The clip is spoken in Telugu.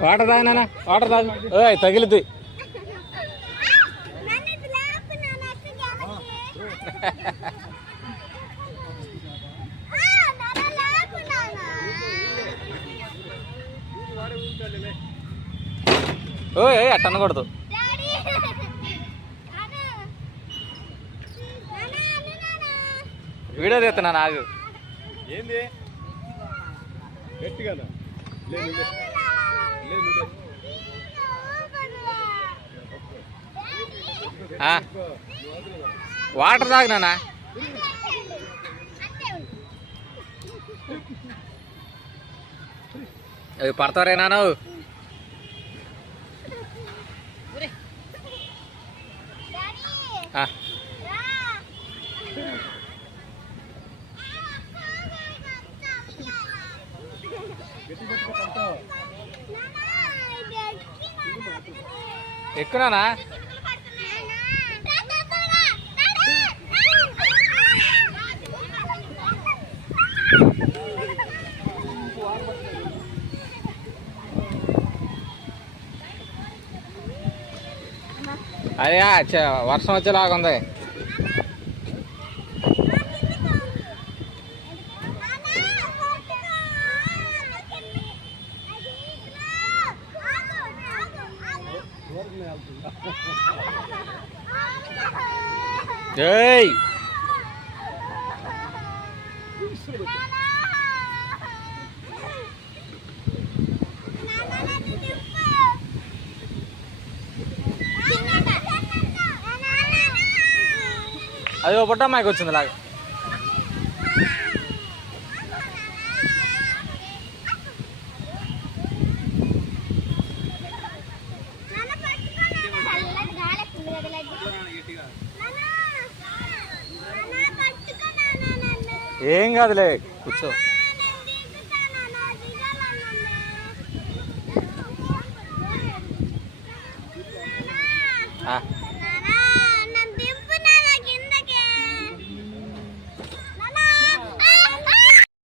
వాటర్ తాగు నాన్న, వాటర్ తాగు. తగిలిద్ది. అట్ట అనకూడదు. వీడియో తీస్తున్నా నాకు. ఏంది గట్టిగా వాటర్ తాగు నాన్న. అవి పడతారే నాన్న. ఎక్కునానా? అదే వర్షం వచ్చేలాగా ఉంది. ఏయ్ అది ఓ పుట్టమ్మాయికి వచ్చింది లాగా. ఏం కాదులే, కూర్చో. ఆ